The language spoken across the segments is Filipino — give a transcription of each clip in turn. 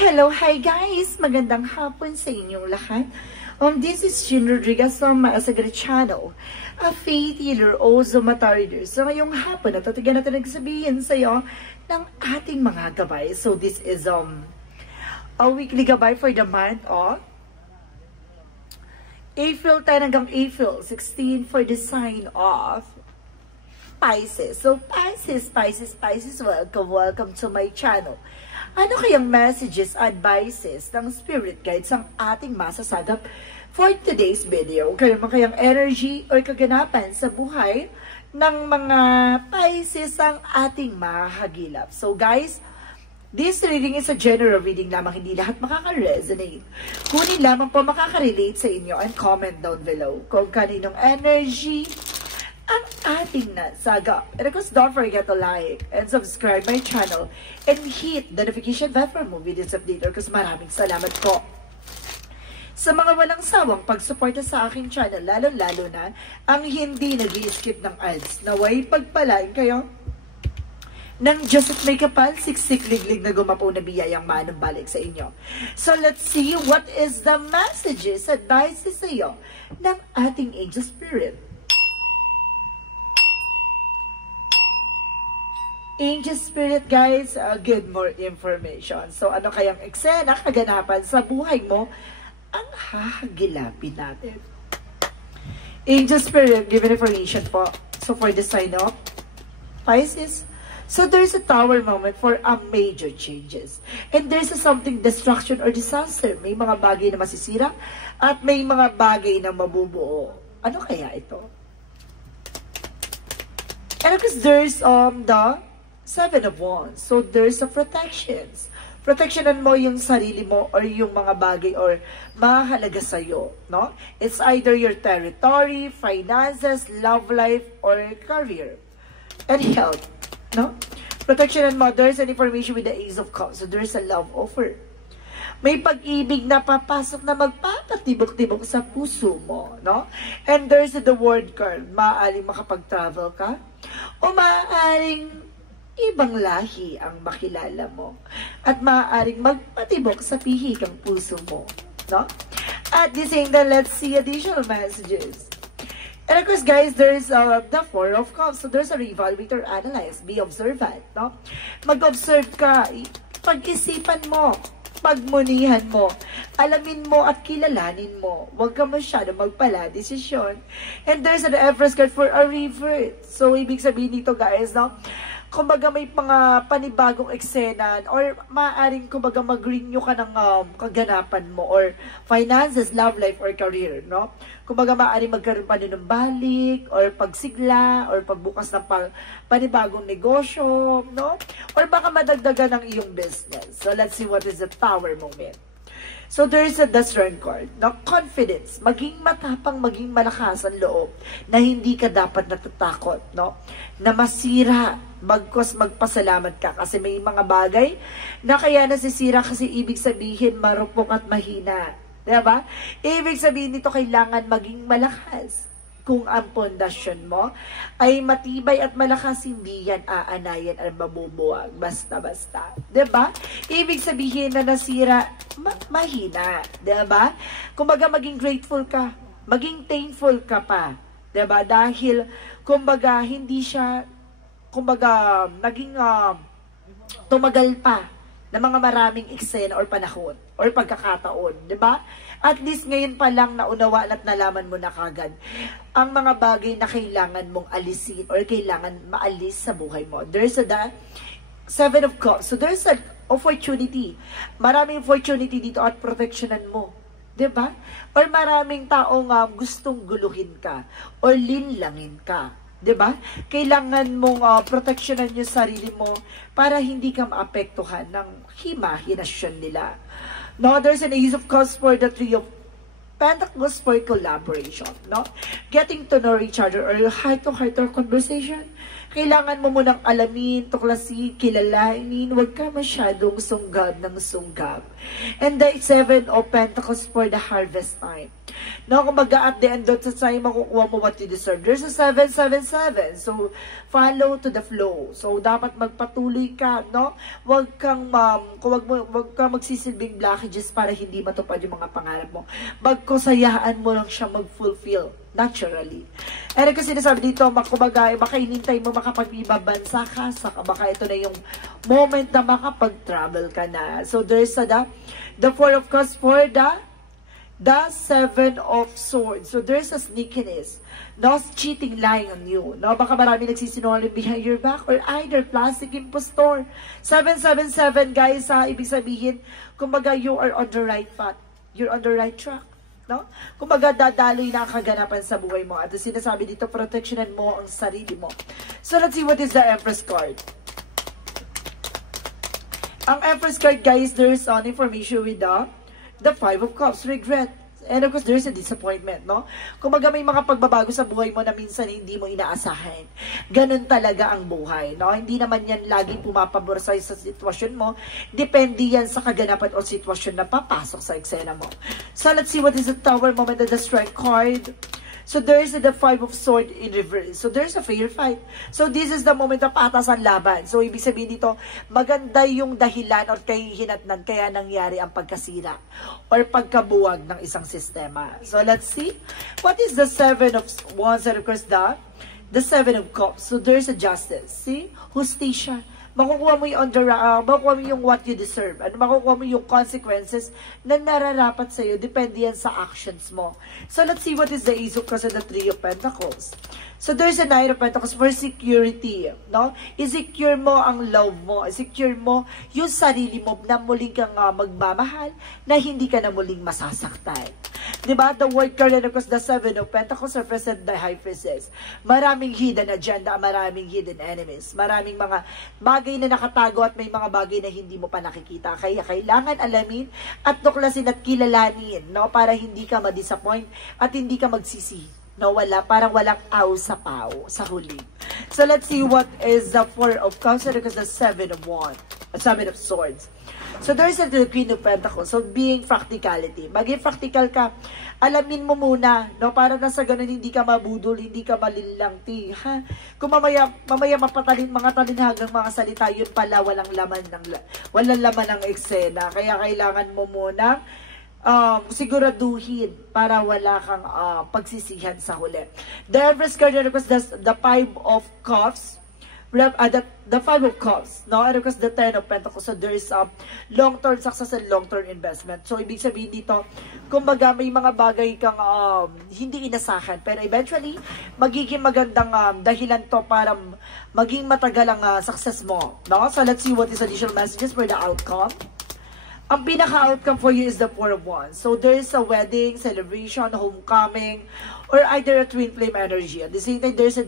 Hello, hi guys! Magandang hapon sa inyong lahat. This is Jean Rodriguez from Asagari Channel, a faith healer, also matarder. So ngayong hapon, natatigan natin nagsabihin sa iyo ng ating mga gabay. So this is a weekly gabay for the month of April 10 hanggang April 16 for the sign of Pisces. So Pisces, welcome to my channel. Ano kayang messages, advices ng spirit guides ang ating masasagap for today's video? Kaya kayang energy or kaganapan sa buhay ng mga Pisces ang ating mahagilap. So guys, this reading is a general reading lamang, hindi lahat makaka-resonate. Kunin lamang po makaka-relate sa inyo and comment down below kung kaninong energy ang ating nasagap. And of course, don't forget to like and subscribe my channel and hit the notification bell for more videos updated kasi maraming salamat po sa mga walang sawang pagsuporta sa aking channel, lalo-lalo na ang hindi nag-i-skip ng ads. Naway pagpalain kayo ng Diyos at may kapal, siksik-liglig na gumapo na biyayang manumbalik sa inyo. So let's see what is the messages, advices sa iyo ng ating angel spirit. Angel Spirit, guys, good more information. So, ano kayang eksena, kaganapan sa buhay mo ang hahagilapin natin? Angel Spirit, given information po. So, for the sign of Pisces, so there's a tower moment for a major changes. And there's something destruction or disaster. May mga bagay na masisira at may mga bagay na mabubuo. Ano kaya ito? And of course, there's the Seven of Wands. So, there's a protections. Protectionan mo yung sarili mo or yung mga bagay or mahalaga sa'yo, no? It's either your territory, finances, love life, or career. And health, no? Protectionan mo, there's an information with the Ace of Cups. So, there's a love offer. May pag-ibig na papasok na magpapatibok-tibok sa puso mo, no? And there's the word card. Maaaring makapag-travel ka o maaaring ibang lahi ang makilala mo at maaaring magpatibok sa pihikang puso mo, no? At the same time, let's see additional messages. And of course, guys, there's the Four of Cups. So there's a reevaluate or analyze, be observant, no? Mag-observe ka, pag-isipan mo, pagmunihan mo, alamin mo at kilalanin mo. Huwag ka masyado magpala desisyon. And there's an Empress card for a revert. So ibig sabihin nito, guys, no? Kumbaga may mga panibagong eksena or maaaring kumbaga mag-renew ka ng kaganapan mo or finances, love life, or career, no? Kumbaga maaaring magkaroon pa ng balik or pagsigla or pagbukas ng panibagong negosyo, no? Or baka madagdagan ng iyong business. So let's see what is the Tower moment. So there's a Strength card, no? Confidence, maging matapang, maging malakas ang loob na hindi ka dapat natatakot, no? Na masira, bagkos magpasalamat ka kasi may mga bagay na kaya nasisira kasi ibig sabihin marupok at mahina. Diba? Ibig sabihin nito kailangan maging malakas. Kung ang pundasyon mo ay matibay at malakas, hindi yan aanayan at mabubuwag. Basta-basta. Diba? Ibig sabihin na nasira, mahina. Diba? Kumbaga maging grateful ka. Maging thankful ka pa. Diba? Dahil, kumbaga, hindi siya, kumbaga, naging tumagal pa na mga maraming eksena or panahon or pagkakataon, di ba? At least ngayon pa lang naunawa at nalaman mo na kagad ang mga bagay na kailangan mong alisin or kailangan maalis sa buhay mo. There's the Seven of Cups. So there's an opportunity. Maraming opportunity dito at protectionan mo. Diba? Or maraming taong gustong guluhin ka or linlangin ka. Diba? Kailangan mong protectionan yung sarili mo para hindi ka maapektuhan ng hinahinasyon nila. No, there's an Ace of Cups for the Three of Pentacles for collaboration. No? Getting to know each other or heart-to-heart or conversation. Kailangan mo munang alamin, tuklasin, kilalanin, huwag ka masyadong sunggab ng sunggab. And the Seven of Pentacles for the harvest time. No, kumbaga at the end doon sa makukuha mo what you deserve. There's a 777. So, follow to the flow. So, dapat magpatuloy ka, no? Huwag kang magsisilbing blockages para hindi matupad yung mga pangarap mo. Magkusayaan mo lang siya mag-fulfill naturally. And kasi sinasabi dito, kumbaga, baka hinintay mo makapag-ibabansa ka, baka ito na yung moment na makapag-travel ka na. So, there's the Four of Cups for the Seven of Swords. So, there's a sneakiness. No cheating lying on you. No, baka marami nagsisinungaling behind your back or either plastic impostor. 777, guys, ibig sabihin, kumbaga, you are on the right path. You're on the right track. No? Kumbaga, dadaloy na ang kaganapan sa buhay mo. At sinasabi dito, protectionan mo ang sarili mo. So, let's see what is the Empress card. Ang Empress card, guys, there's an information with the Five of Cups, regret. And of course, there's a disappointment, no? Kumbaga may mga pagbabago sa buhay mo na minsan hindi mo inaasahan. Ganun talaga ang buhay, no? Hindi naman yan laging pumapabor sa sitwasyon mo. Depende yan sa kaganapan o sitwasyon na papasok sa eksena mo. So, let's see what is the Tower moment of the Strength card. So, there is the Five of Swords in reverse. So, there's a fair fight. So, this is the moment na patas ang laban. So, ibig sabihin dito, maganda yung dahilan o kahihinatnan kaya nangyari ang pagkasira or pagkabuwag ng isang sistema. So, let's see. What is the Seven of Wands and of course the Seven of Cups? So, there's a justice. See? Hustisya. Makukuha mo yung makukuha mo yung what you deserve. Ano, makukuha mo yung consequences na nararapat sa'yo. Depende yan sa actions mo. So, let's see what is the Ace of Cups and the Three of Pentacles. So, there's a Knight of Pentacles for security. No? I-secure mo ang love mo. I-secure mo yung sarili mo na muling kang magmamahal, na hindi ka na muling masasaktan. Diba? The word card and of course the Seven of Pentacles represent the High Priestess. Maraming hidden agenda, maraming hidden enemies, maraming mga bagay na nakatago at may mga bagay na hindi mo pa nakikita. Kaya kailangan alamin at tuklasin at kilalanin, no? Para hindi ka ma-disappoint at hindi ka magsisi. No, parang walang aw sa pao sa huli. So, let's see what is the Four of Cups and because the Seven of Swords. So, there's the Queen of Pentacles. So, being practicality. Maging practical ka. Alamin mo muna, no? Para na sa ganun, hindi ka mabudol, hindi ka malilangti. Ha? Kung mamaya mga talinhagang mga salita, yun pala walang laman ng eksena. Kaya kailangan mo muna siguraduhin para wala kang pagsisihan sa huli. The Empress card request the Five of Cups, the Five of Cups, no? And request the Ten of Pentacles. So there is long-term success and long-term investment. So ibig sabihin dito, kumbaga may mga bagay kang hindi inasahan, pero eventually magiging magandang dahilan to para maging matagal ang success mo, no? So let's see what is additional messages for the outcome. Ang pinaka-outcome for you is the Four of Wands. So, there is a wedding, celebration, homecoming, or either a twin flame energy. At the same time, there's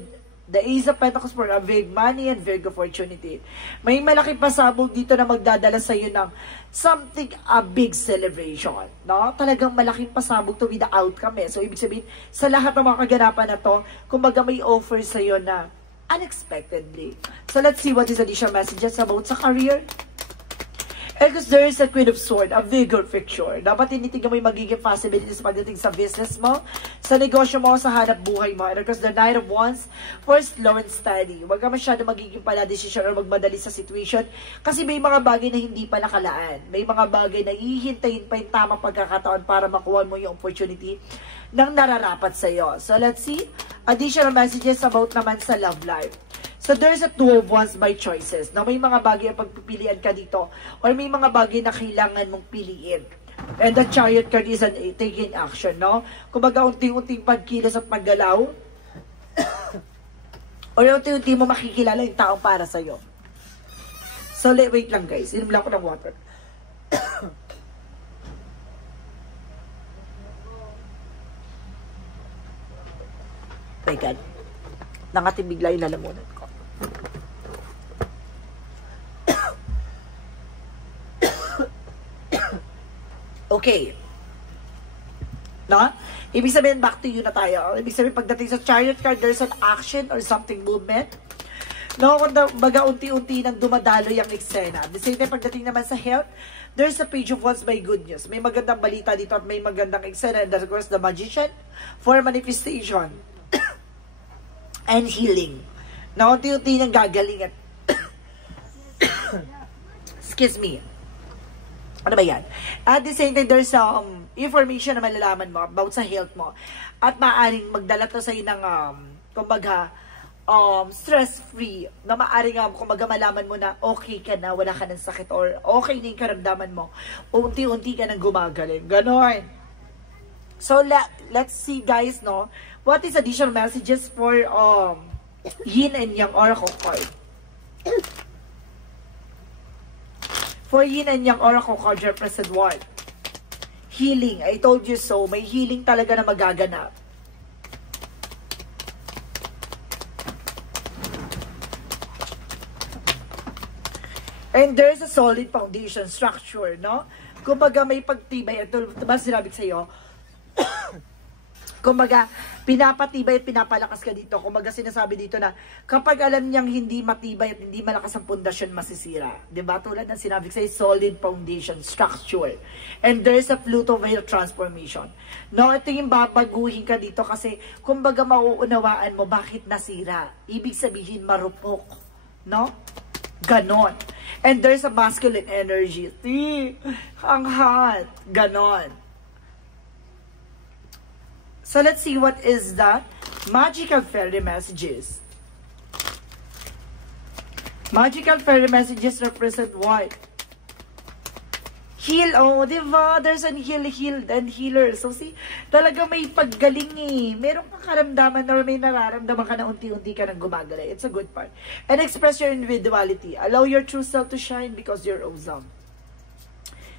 the Ace of Pentacles for a big money and big opportunity. May malaking pasabog dito na magdadala sa iyo ng something, a big celebration. No? Talagang malaking pasabog to with the outcome. So, ibig sabihin, sa lahat ng mga kaganapan na to, kumbaga may offer sa iyo na unexpectedly. So, let's see what is additional messages about sa career. Because there is a Queen of Swords, a vigor picture. Dapat tinitignan mo yung magiging possibilities pagdating sa business mo, sa negosyo mo, sa hanap buhay mo. And because the Knight of Wands, for slow and steady. Huwag ka masyado magiging pala-decision or magmadali sa situation. Kasi may mga bagay na hindi pa nakalaan. May mga bagay na hihintayin pa yung tamang pagkakataon para makuha mo yung opportunity ng nararapat sa iyo. So let's see. Additional messages about naman sa love life. So, there's a Two of Wands by choices. Na may mga bagay ang pagpipilian ka dito or may mga bagay na kailangan mong piliin. And the Chariot card is an taking action, no? Kumbaga, unting-unting pagkilos at paggalaw or unting-unting mo makikilala yung taong para sa'yo. So, wait lang guys. Inom lang ko ng water. My God. Nangatibigla yung lalamunan ko. Okay. No? Ibig sabihin, back to you na tayo. Ibig sabihin, pagdating sa Chariot card, there's an action or something movement. No? Kung baga unti-unti nang dumadalo yung eksena. At the same time, pagdating naman sa health, There's a page of Wands by good news. May magandang balita dito at may magandang eksena. And of course, the Magician for manifestation and healing. Na unti-unti nang gagaling at excuse me. Ano ba yan? At the same time, there's information na malalaman mo about sa health mo. At maaaring magdala to sa'yo ng, kumbaga, stress-free. Na maaaring, kumbaga, malaman mo na okay ka na, wala ka ng sakit, or okay na yung karamdaman mo. Unti-unti ka nang gumagaling. Ganon. So, let's see, guys, no? What is additional messages for Yin and Yang Oracle card? For Yin and Yang Oracle card represent what? Healing. I told you so. May healing talaga na magaganap. And there's a solid foundation structure, no? Kumbaga may pagtibay. Ito ba sinabi sa'yo? Kumbaga, pinapatibay at pinapalakas ka dito. Kumbaga, sinasabi dito na kapag alam niyang hindi matibay at hindi malakas ang pundasyon, masisira. Diba? Tulad ng sinabi sa'yo, solid foundation, structure. And there's a Pluto veil transformation. No, ito yung babaguhin ka dito kasi kumbaga mauunawaan mo bakit nasira. Ibig sabihin, marupok. No? Ganon. And there's a masculine energy. Ang hot. Ganon. So let's see what is that magical fairy messages. Magical fairy messages represent what? Heal. Oh, diba? There's an healed and healer. So see, talaga may paggaling eh. Meron kang karamdaman or may nararamdaman ka na unti-unti ka nang gumagaling. It's a good part. And express your individuality. Allow your true self to shine because you're awesome.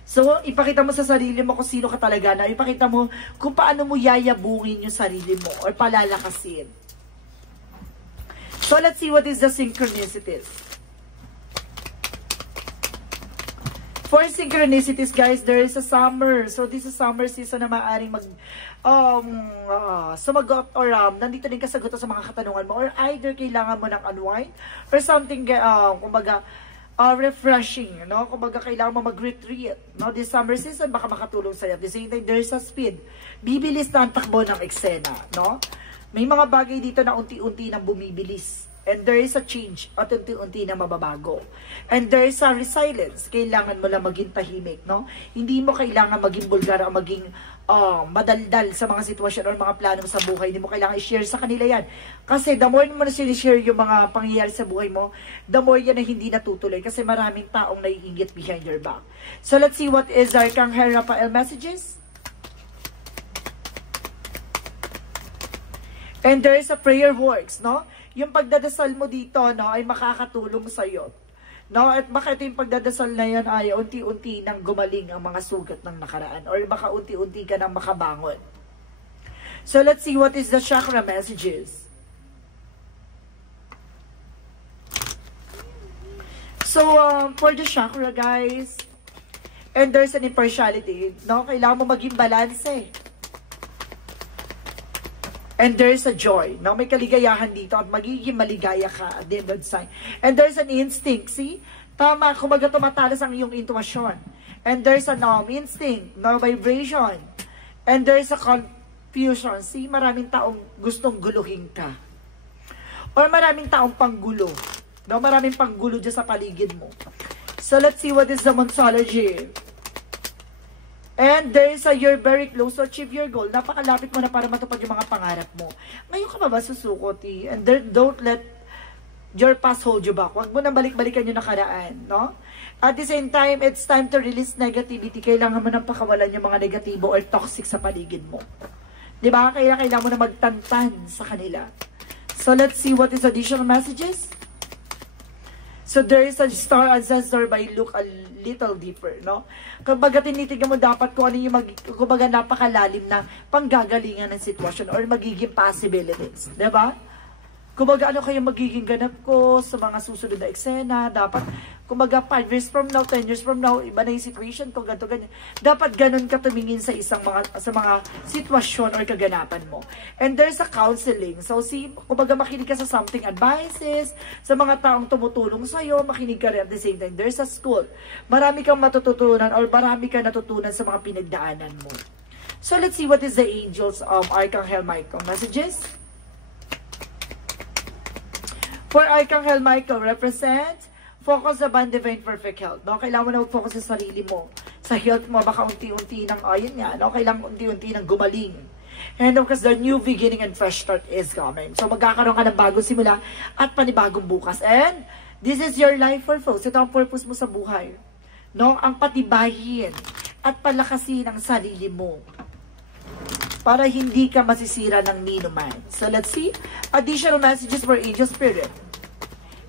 So, ipakita mo sa sarili mo kung sino ka talaga na. Ipakita mo kung paano mo yayabungin yung sarili mo or palalakasin. So, let's see what is the synchronicities. For synchronicities, guys, there is a summer. So, this is summer season na maaaring sumagot or nandito din kasagot sa mga katanungan mo or either kailangan mo ng unwind or something, kumbaga, refreshing, no? Kumbaga, kailangan mo mag-retreat, no? This summer season, baka makatulong sa'yo. At the same time, there's a speed. Bibilis na ang takbo ng eksena, no? May mga bagay dito na unti-unti nang bumibilis. And there is a change at unti-unti na mababago. And there is a resilience. Kailangan mo lang maging tahimik, no? Hindi mo kailangan maging bulgar o maging madaldal sa mga sitwasyon o mga plano sa buhay. Hindi mo kailangan i-share sa kanila yan. Kasi the more mo na sinishare yung mga pangyayari sa buhay mo, the more yan na hindi natutuloy. Kasi maraming taong naiingit behind your back. So let's see what is Arcangel Raphael messages. And there is a prayer works, no? Yung pagdadasal mo dito, no, ay makakatulong sa'yo. No? At baka ito yung pagdadasal na yan ay unti-unti nang gumaling ang mga sugat ng nakaraan or baka unti-unti ka nang makabangon. So let's see what is the chakra messages. So for the chakra, guys, and there's an impartiality, no? Kailangan mo maging balance eh. And there's a joy. No? May kaligayahan dito at magiging maligaya ka at the end of the time. And there's an instinct. See? Tama, kumaga tumatalas ang iyong intuition. And there's an instinct, no vibration. And there's a confusion. See? Maraming taong gustong guluhin ka. Or maraming taong panggulo. No? Maraming panggulo dyan sa paligid mo. So let's see what is the Monsology. And there is you're very close to achieve your goal. Napakalapit mo na para matupad yung mga pangarap mo. Ngayon ka ba susukot eh? And don't let your past hold you back. Huwag mo na balik-balikan yung nakaraan, no? At the same time, it's time to release negativity. Kailangan mo nang pakawalan yung mga negatibo or toxic sa paligid mo. Diba? Kailangan mo na magtantan sa kanila. So let's see what is additional messages. So there is a star ancestor by look a little deeper, no? Kumbaga tinitignan mo dapat kung ano yung kumbaga napakalalim na panggagalingan ng sitwasyon or magiging possibilities, 'di ba? Kumbaga, ano kaya magiging ganap ko sa mga susunod na eksena? Dapat, kumbaga, 5 years from now, 10 years from now, iba na yung situation ko, ganito, ganyan. Dapat ganun ka tumingin sa mga sitwasyon or kaganapan mo. And there's a counseling. So, kumbaga, makinig ka sa something advices, sa mga taong tumutulong sa'yo, makinig ka rin at the same time. There's a school. Marami kang matututunan or marami kang natutunan sa mga pinagdaanan mo. So, let's see what is the angels of Archangel Michael messages. For Archangel Michael represent, focus upon divine perfect health. No? Kailangan mo na mag-focus sa sarili mo. Sa health mo, baka unti-unti ng, ayun nga, no? Kailangan unti-unti ng gumaling. And of course, the new beginning and fresh start is coming. So, magkakaroon ka ng bagong simula at panibagong bukas. And, this is your life purpose. Ito ang purpose mo sa buhay. No? Ang patibayin at palakasin ang sarili mo para hindi ka masisira ng ninuman. So, let's see. Additional messages for angel spirit.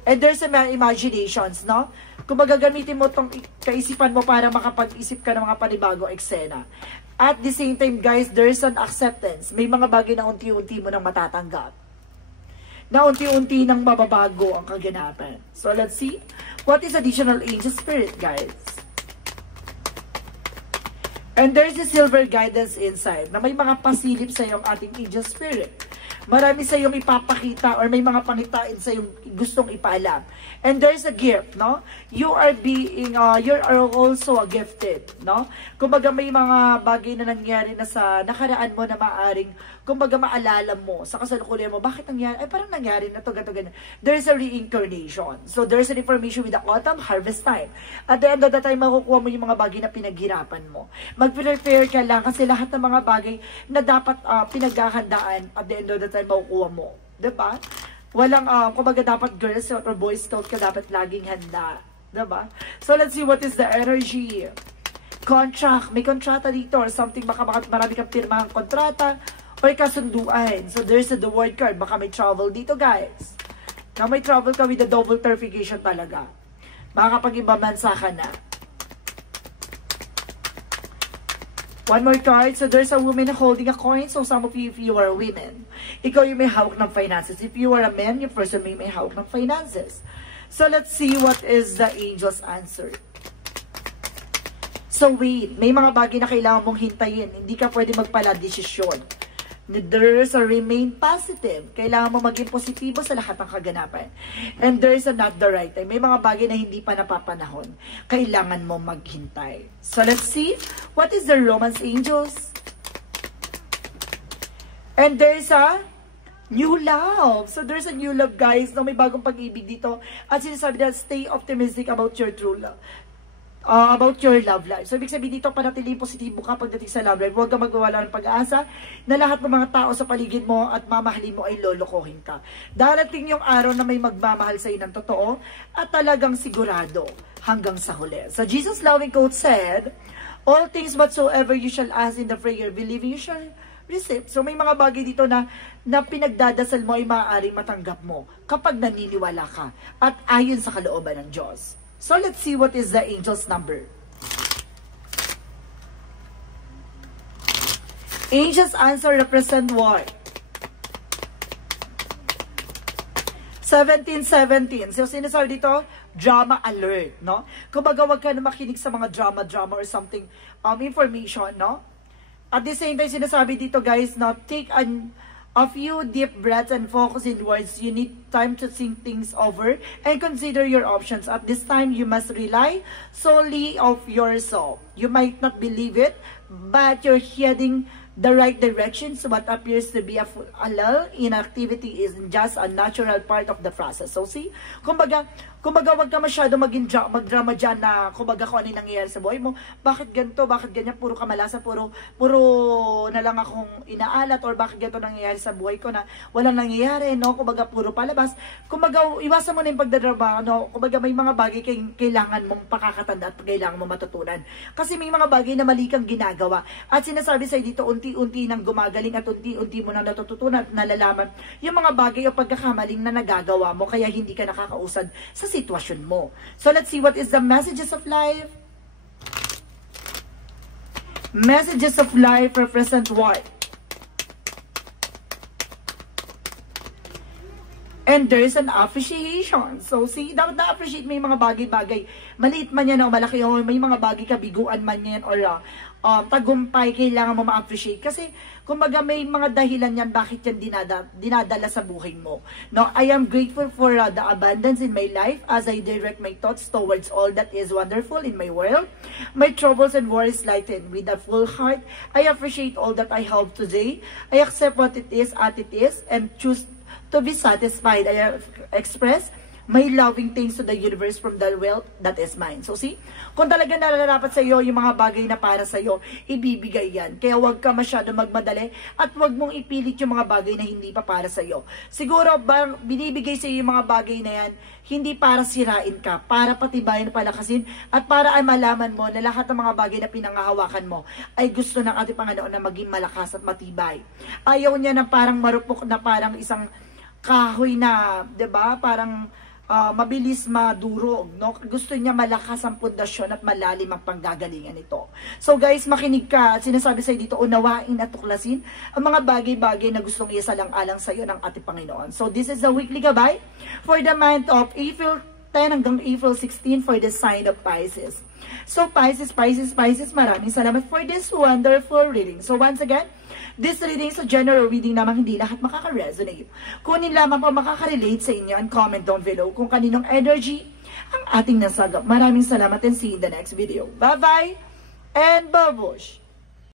And there's some imaginations, no? Kung magagamitin mo itong kaisipan mo para makapag-isip ka ng mga panibagong eksena. At the same time, guys, there's an acceptance. May mga bagay na unti-unti mo nang matatanggap. Na unti-unti nang mababago ang kaganapan. So, let's see. What is additional angel spirit, guys? And there's a silver guidance inside na may mga pasilip sa iyong ating angel spirit. Marami sa iyong ipapakita or may mga pangitain sa iyong gustong ipaalam. And there's a gift, no? You are also a gifted, no? Kumbaga may mga bagay na nangyari na sa nakaraan mo na maaring, kumbaga maalala mo sa kasalukuyan mo, bakit nangyari? Ay, parang nangyari na to, gato, ganyan. There's a reincarnation. So, there's an information with the autumn harvest time. At the end of the time, makukuha mo yung mga bagay na pinaghirapan mo. Mag-prepare ka lang kasi lahat ng mga bagay na dapat pinaghahandaan at the end of the time, makukuha mo. Diba? Walang, kumbaga dapat Girl Scout or Boy Scout ka dapat laging handa. Diba? So, let's see what is the energy. Contract. May kontrata dito or something. Baka marami kang pirmahang kontrata or kasunduan. So, there's the word card. Baka may travel dito, guys. Na may travel ka with the double clarification talaga. Makakapag-ibang bansa ka na. One more card. So, there's a woman holding a coin. So, some of you, if you are women, ikaw yung may hawak ng finances. If you are a man, yung person may hawak ng finances. So, let's see what is the angel's answer. So, wait. May mga bagay na kailangan mong hintayin. Hindi ka pwede magpala-desisyon. There's a remain positive. Kailangan mo maging positibo sa lahat ng kaganapan. And there's a not the right time. May mga bagay na hindi pa napapanahon. Kailangan mo maghintay. So let's see. What is the romance angels? And there's a new love. So there's a new love, guys. No, may bagong pag-ibig dito. At sinasabi na, stay optimistic about your true love. About your love life. So, ibig sabihin dito, panatiling positibo ka pagdating sa love life. Huwag ka magwawala ng pag-asa na lahat ng mga tao sa paligid mo at mamahalin mo ay lolokohin ka. Darating yung araw na may magmamahal sa iyo ng totoo at talagang sigurado hanggang sa huli. So, Jesus' loving quote said, all things whatsoever you shall ask in the prayer, believing you shall receive. So, may mga bagay dito na pinagdadasal mo ay maaaring matanggap mo kapag naniniwala ka at ayon sa kalooban ng Diyos. So, let's see what is the angel's number. Angel's answer represent what? 1717. So, sinasabi dito, drama alert, no? Kumbaga, wag ka na makinig sa mga drama or something, information, no? At the same time, sinasabi dito, guys, no, take a few deep breaths and focus inwards. You need time to think things over and consider your options. At this time, you must rely solely of yourself. You might not believe it, but you're heading the right direction. So what appears to be a lull in activity is just a natural part of the process. So see, kumbaga wag ka masyado magdrama dyan na kumbaga kung ano yung nangyayari sa buhay mo. Bakit ganito? Bakit ganyan? Puro kamalasa, puro na lang akong inaalat, or bakit ganito nangyayari sa buhay ko na walang nangyayari, no? Kumbaga puro palabas. Kumbaga iwasan mo na yung pagdadrama, no? Kumbaga may mga bagay kailangan mong pakakatanda at kailangan mong matutunan. Kasi may mga bagay na mali kang ginagawa. At sinasabi sa'yo dito, unti-unti nang gumagaling at unti-unti mo nang natututunan at nalalaman yung mga bagay o pagkakamaling na nagagawa mo kaya hindi ka nakakausad sa sitwasyon mo. So let's see what is the messages of life. Messages of life represent what? And there's an appreciation. So, see, dapat na-appreciate mo yung mga bagay-bagay. Maliit man yan o malaki o may mga bagay kabiguan man yan or tagumpay, kailangan mo ma-appreciate. Kasi, kumbaga may mga dahilan yan bakit yan dinadala sa buhay mo. No, I am grateful for the abundance in my life as I direct my thoughts towards all that is wonderful in my world. My troubles and worries lighten with a full heart. I appreciate all that I have today. I accept what it is as it is and choose to be satisfied. I express my loving things to the universe from the wealth that is mine. So see, kung talaga nararapat sa iyo yung mga bagay na para sa iyo, ibibigay yan. Kaya huwag ka masyado magmadali at huwag mong ipilit yung mga bagay na hindi pa para sa iyo. Siguro, binibigay sa iyo yung mga bagay na yan, hindi para sirain ka, para patibayan, palakasin, at para ay malaman mo na lahat ng mga bagay na pinangahawakan mo ay gusto ng ating Panginoon na maging malakas at matibay. Ayaw niya na parang marupok na parang isang kahoy na, 'di ba? Parang mabilis madurog, no? Gusto niya malakas ang pundasyon at malalim ang panggagalingan nito. So guys, makinig ka at sinasabi sa dito, unawain at tuklasin ang mga bagay-bagay na gustong isalang-alang sa iyo ng ating Panginoon. So this is the weekly gabay for the month of April 10 hanggang April 16 for the sign of Pisces. So Pisces, maraming salamat for this wonderful reading. So once again, this reading is a general reading namang hindi lahat makaka-resonate. Kunin lamang po makaka-relate sa inyo and comment down below kung kaninong energy ang ating nasagap. Maraming salamat and see you in the next video. Bye-bye and babush!